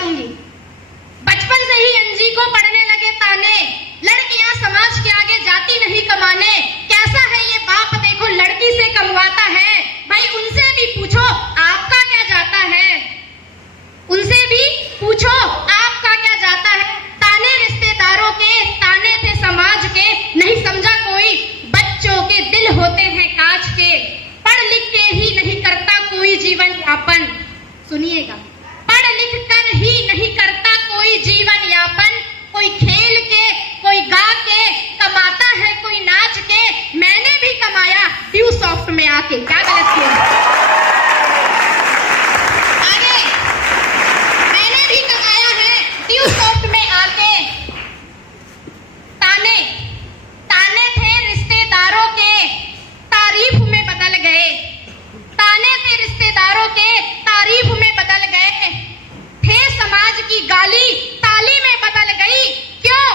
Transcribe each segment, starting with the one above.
दूंगी। बचपन से ही अंजी को पढ़ने लगे ताने, लड़कियां समाज के आगे जाती नहीं कमाने। कैसा है ये बाप देखो लड़की से कमवाता है, भाई उनसे भी पूछो आपका क्या जाता है, उनसे भी पूछो आपका क्या जाता है। ताने रिश्तेदारों के, ताने थे समाज के, नहीं समझा कोई बच्चों के दिल होते हैं कांच के। पढ़ लिख के ही नहीं करता कोई जीवन यापन, सुनिएगा, पढ़ लिख कर ही नहीं करता कोई जीवन यापन। कोई खेल के, कोई गा के कमाता है, कोई नाच के। मैंने भी कमाया ड्यू सॉफ्ट में आके, क्या गलत किया? आगे, मैंने भी कमाया है ड्यू सॉफ्ट में आके। ताने, ताने थे रिश्तेदारों के, तारीफ में बदल गए। ताने थे रिश्तेदारों के, तारीफ में बदल गए। थे समाज की गाली, ताली में बदल गई। क्यों?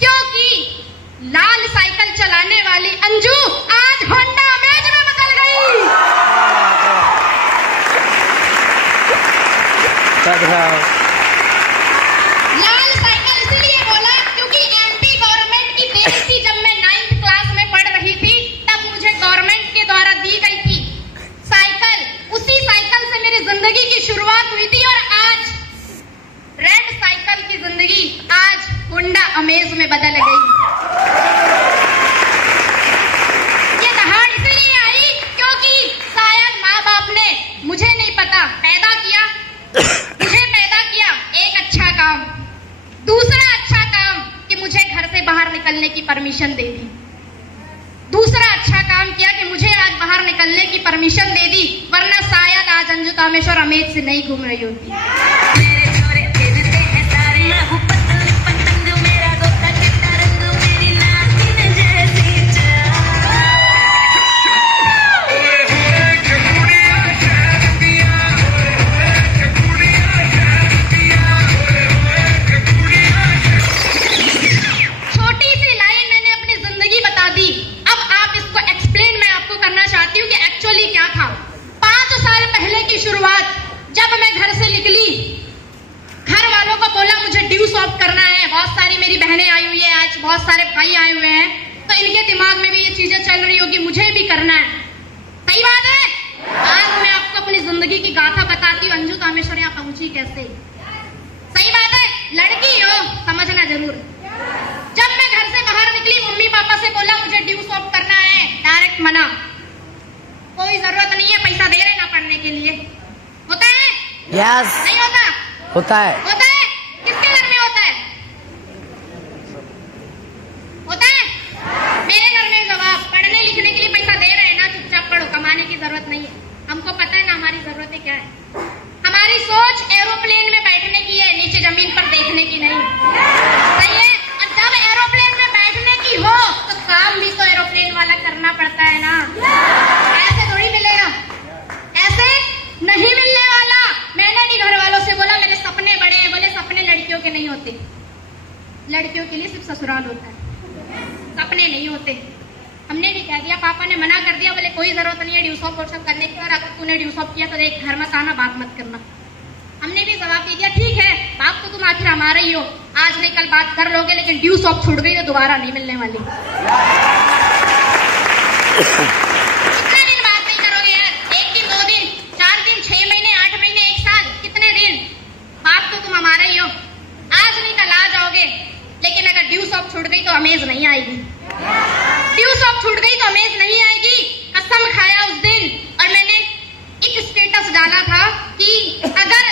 क्योंकि लाल साइकिल चलाने वाली अंजू आज होंडा अमेज में बदल गई। लाल साइकिल इसलिए बोला क्योंकि एमपी गवर्नमेंट की देन थी। जब मैं 9th क्लास में पढ़ रही थी तब मुझे गवर्नमेंट के द्वारा दी गई थी साइकिल। उसी साइकिल से मेरी जिंदगी की शुरुआत हुई थी और आज रेड साइकिल की जिंदगी आज होंडा अमेज में बदल गई। ये दहाड़ इसलिए आई क्योंकि शायद माँ बाप ने, मुझे नहीं पता, पैदा किया, मुझे पैदा किया एक अच्छा काम, दूसरा अच्छा काम कि मुझे घर से बाहर निकलने की परमिशन दे दी। दूसरा अच्छा काम किया कि मुझे आज बाहर निकलने की परमिशन दे दी, वरना शायद आज अंजू कामेश्वर अमेज से नहीं घूम रही होती। बहुत सारे भाई आए हुए हैं तो इनके दिमाग में भी ये चीजें चल रही होगी, मुझे भी करना है। सही बात है। आज मैं आपको अपनी जिंदगी की गाथा बताती हूँ, अंजू कामेश्वर यहाँ पहुंची कैसे। सही बात है, लड़की हो समझना जरूर। जब मैं घर से बाहर निकली, मम्मी पापा से बोला मुझे ड्यू सॉफ्ट करना है, डायरेक्ट मना, कोई जरूरत नहीं है, पैसा दे रहे ना पढ़ने के लिए। होता है? यस। नहीं होता? होता है। होता है। किसके घर में होता है? होता है? मेरे घर में जवाब, पढ़ने लिखने के लिए पैसा दे रहे हैं ना, चुपचाप पढ़ो, कमाने की जरूरत नहीं है। हमको पता है ना हमारी जरूरतें क्या है। हमारी सोच एरोप्लेन में बैठने की है, नीचे जमीन पर देखने की नहीं। सही है? और जब एरोप्लेन में बैठने की हो तो काम भी तो एरोप्लेन वाला करना पड़ता है ना। ऐसे थोड़ी मिलेगा, ऐसे नहीं मिलने वाला। मैंने भी घर वालों से बोला मेरे सपने बड़े हैं, बोले सपने लड़कियों के नहीं होते, लड़कियों के लिए सिर्फ ससुराल होता है, सपने नहीं होते। हमने भी कह दिया, पापा ने मना कर दिया, बोले कोई जरूरत नहीं है ड्यू सॉफ्ट करने की, और अगर तूने ड्यू सॉफ्ट किया तो देख घर मत आना, बात मत करना। हमने भी जवाब दे दिया, ठीक है बाप तो तुम आखिर हमारे ही हो, आज नहीं कल बात कर लोगे, लेकिन ड्यू सॉफ्ट छूट गई तो दोबारा नहीं मिलने वाली। कितने दिन बात नहीं करोगे यार? 1 दिन, 2 दिन, 4 दिन, 6 महीने, 8 महीने, 1 साल, कितने दिन? बाप तो तुम हमारे ही हो, आज नहीं कल आ जाओगे। लेकिन अगर ड्यू सॉफ्ट छूट गई तो अमेज नहीं आएगी। ड्यू सॉफ्ट छूट गई तो अमेज नहीं आएगी। कसम खाया उस दिन, और मैंने एक स्टेटस डाला था कि अगर